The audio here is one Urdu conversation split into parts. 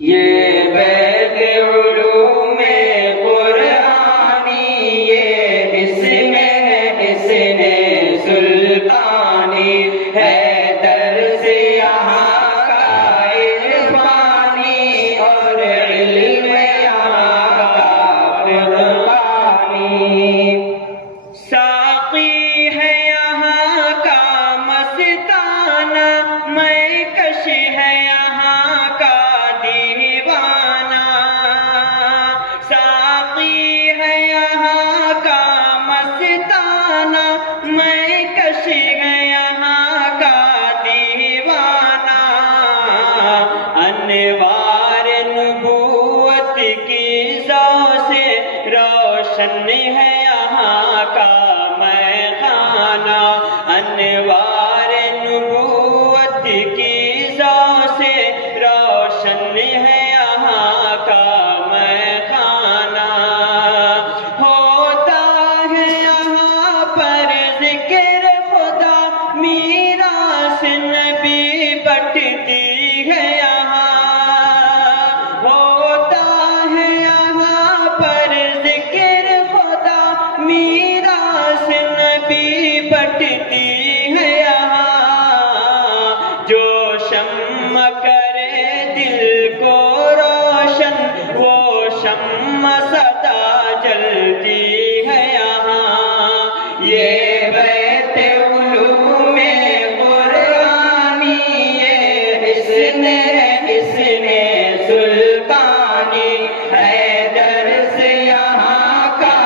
یہ بیت علوم قرآنی، یہ اسم سلطانی ہے، درس یہاں کا عرفانی اور علم یہاں کا فرقانی۔ ساقی ہے یہاں کا مستانہ، میں کش ہے یہاں کا دیوانہ۔ ساقی ہے یہاں کا مستانہ، میں کش ہے یہاں کا دیوانہ۔ انوار نبوت کی ضو سے روشن ہے یہاں کا میخانہ۔ انوار نبوت کی ضو سے روشن ہے یہاں کا میخانہ۔ ہوتا ہے یہاں پر ذکر خدا، میراث نبی بٹتی ہے یہاں۔ ہوتا ہے یہاں پر ذکر خدا، میراث نبی بٹتی ہے یہاں۔ جو شمع کرے دل کو روشن، وہ شمع سدا جلتی ہے یہاں۔ یہ بیت علوم قرآنی، یہ حسن سلطانی ہے، درس یہاں کا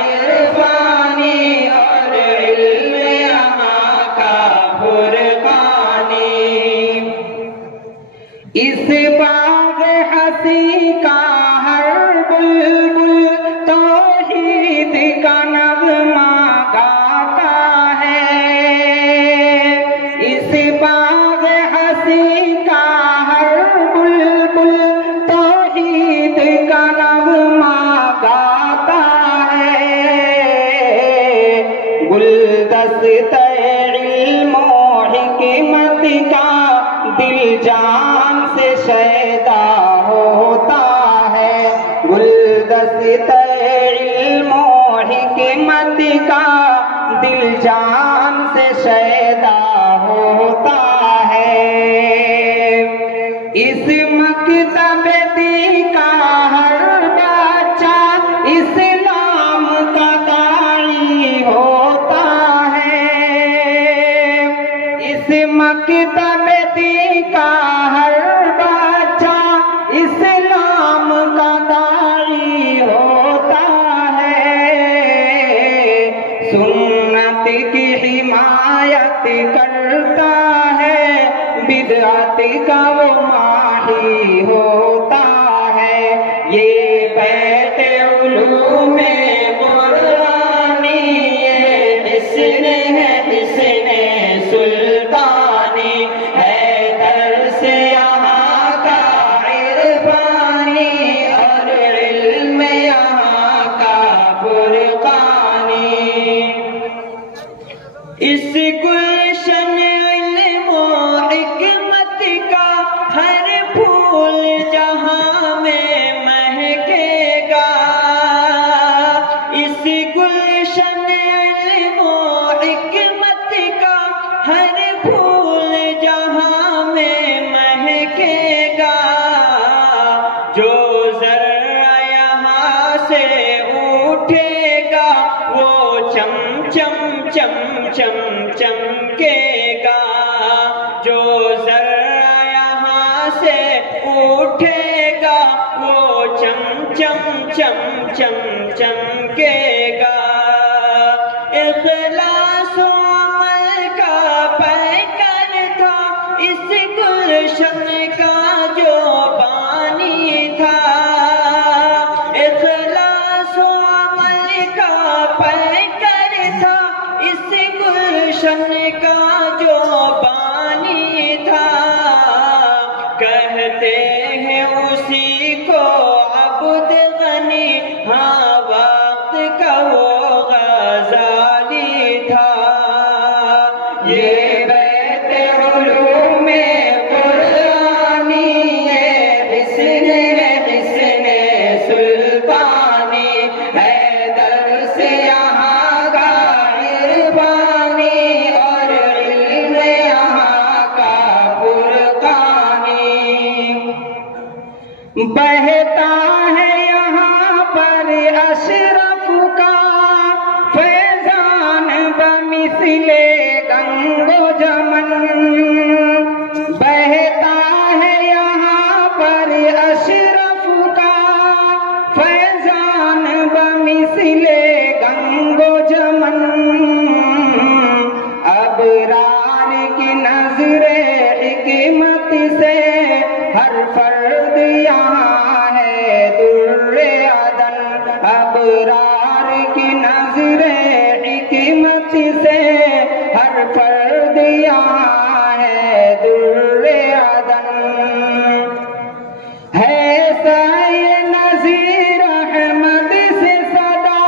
عرفانی اور علم یہاں کا فرقانی۔ اس باغ ہنسی کا ہر بلبل توحید کا نغمہ گاتا ہے۔ اس باغ ہنسی کا ہر بلبل توحید کا نغمہ گاتا ہے۔ گلدستہ علم و حکمت کا دل جان سے شیدا ہوتا ہے۔ گلدستہ علم و حکمت کا دل جان سے شیدا ہوتا ہے۔ اس مکتب دی کا ہر بچہ اسلام کا داعی ہوتا ہے۔ اس مکتب دی کا ہر بچہ اسلام کا داعی ہوتا ہے۔ سنت کی حمایت کرتا ہے، بدعت کا وہ ماہی ہوتا ہے۔ یہ بیت علوم قرآنی، یہ حسن سلطانی ہے، درس یہاں کا عرفانی اور علم یہاں کا فرقانی۔ اس گلشن علم و حکمت کا ہر پھول جہاں میں مہکے گا۔ اس گلشن علم و حکمت کا ہر پھول جہاں میں مہکے گا۔ جو ذرہ یہاں سے اٹھے گا، وہ چم چم چم چم چمکے گا۔ جو ذرہ یہاں سے اٹھے گا، وہ چم چم چم چم چمکے گا۔ اخلاص و عمل کا پیکر تھا اس گلشن کا جو بانی تھا۔ اخلاص و عمل کا پیکر تھا اس گلشن کا جو بانی تھا۔ کہتے ہیں اسی کو عبد غنی، ہاں بہتا ہے یہاں پر اشرف کا فیضان بمثل گنگ و جمن، بہتا ہے یہاں پر اشرف کا فیضان بمثل گنگ و جمن، ابرار کی نظر حکمت سے ہر فرد یہاں ہے در عدن، ابرار کی نظر حکمت سے ہر فرد یہاں ہے در عدن، ہے سایہ نظیر احمد سے صدا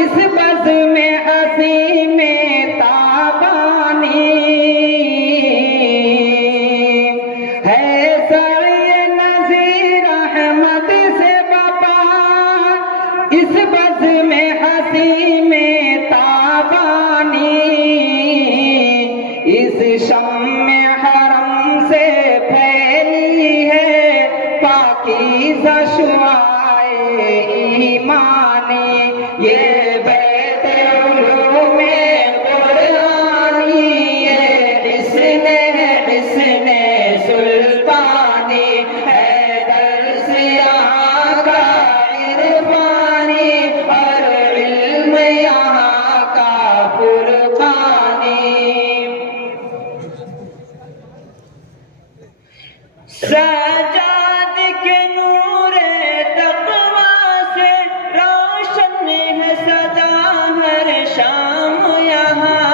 اس بزم حسی میں تابانی، ہے سایہ نظیر احمد سے بپا اس بزم حسی میں تابانی، اس شم حرم سے پھیلی ہے پاکیزہ شعاع ایمانی، یہ بیت علوم قرآنی، یہ حسن سلطانی ہے، درس یہاں کا عرفانی اور علم یہاں کا فرقانی، سجاد کے نور تقویٰ سے روشن ہے صدا ہر شام یہاں،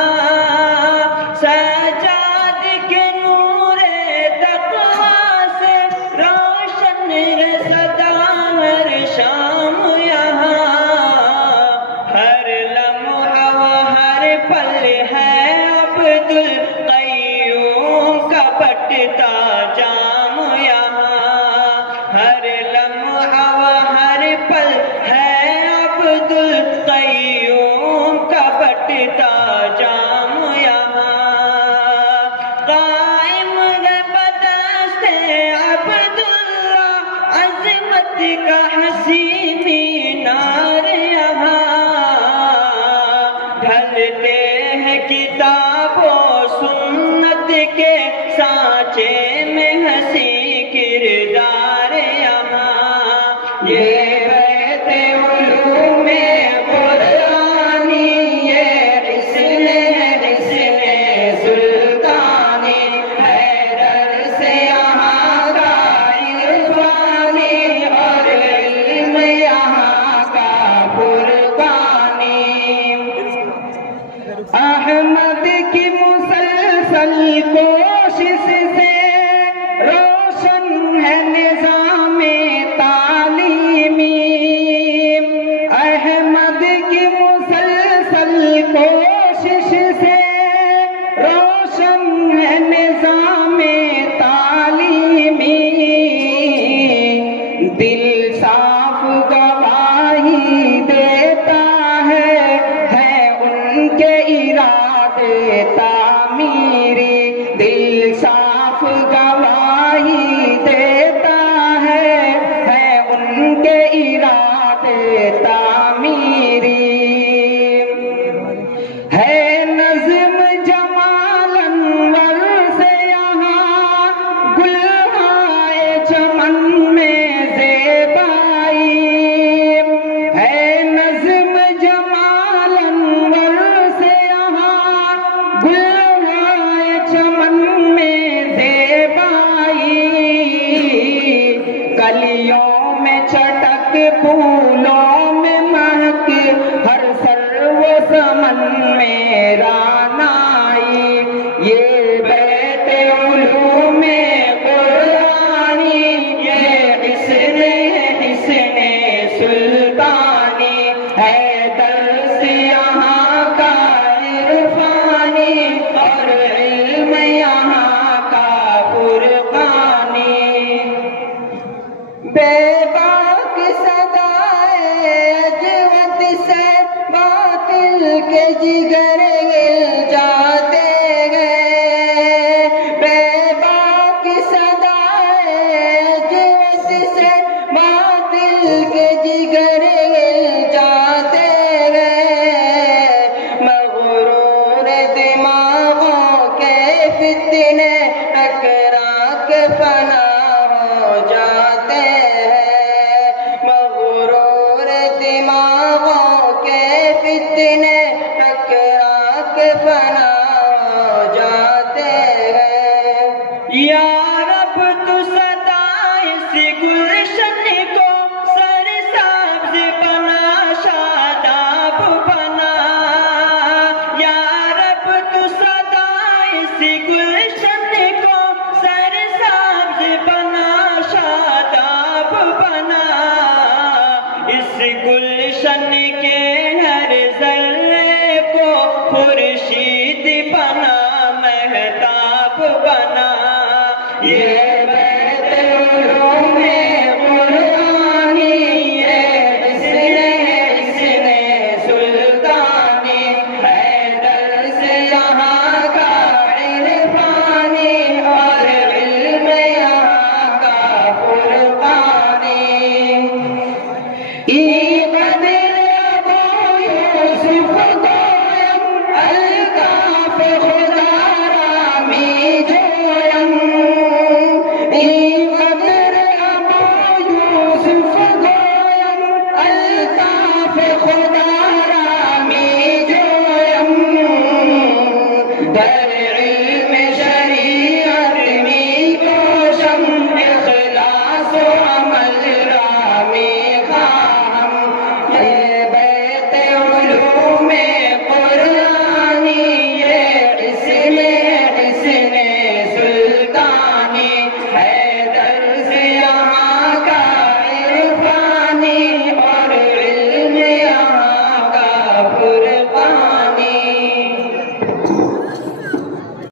سجاد کے نور تقویٰ سے روشن ہے صدا ہر شام یہاں، ہر لمحہ و ہر پل ہے عبد القیوم کا بٹتا جام یہاں، ہر لمحہ و ہر پل ہے عبد القیوم کا بٹتا جام یہاں، قائم ہے بدست عبداللہ عظمت کا حسین مینار یہاں، ڈھلتے ہیں کتاب و سنت کے سانچے میں ہنسی کردار یہاں، یہ بیت علوم قرآنی، یہ حسن سلطانی ہے، درس یہاں کا عرفانی اور علم یہاں کا فرقانی، احمد کی مسلسل کوشش سے روشن ہے نظام تعلیمی، احمد کی مسلسل کوشش سے روشن ہے نظام تعلیمی، دل صاف گواہی دیتا ہے ان کے ارادے تعمیری، دل صاف گواہی دیتا ہے ان کے ارادے تعمیری، ہے نظم جمال انور سے یہاں گلہائے چمن میں زیبائی، ہے نظم جمال انور سے یہاں گلہائے چمن میں زیبائی، کلیوں میں چٹک پھولوں میں مہک ہر سرو سمن میں رانائی، یہ بیت علوم قرآنی، یہ حسن سلطانی ہے، درس یہاں کا عرفانی اور علم یہاں کا فرقانی، بے باک صدائے عجوت سے باطل کے جگر ہل جاتے گئے، بے باک صدائے عجوت گلشن کو سرسبز بنا شاداب بنا یا رب تو سدا اس گلشن کو سرسبز بنا شاداب بنا اس گلشن کے ہر ذرے کو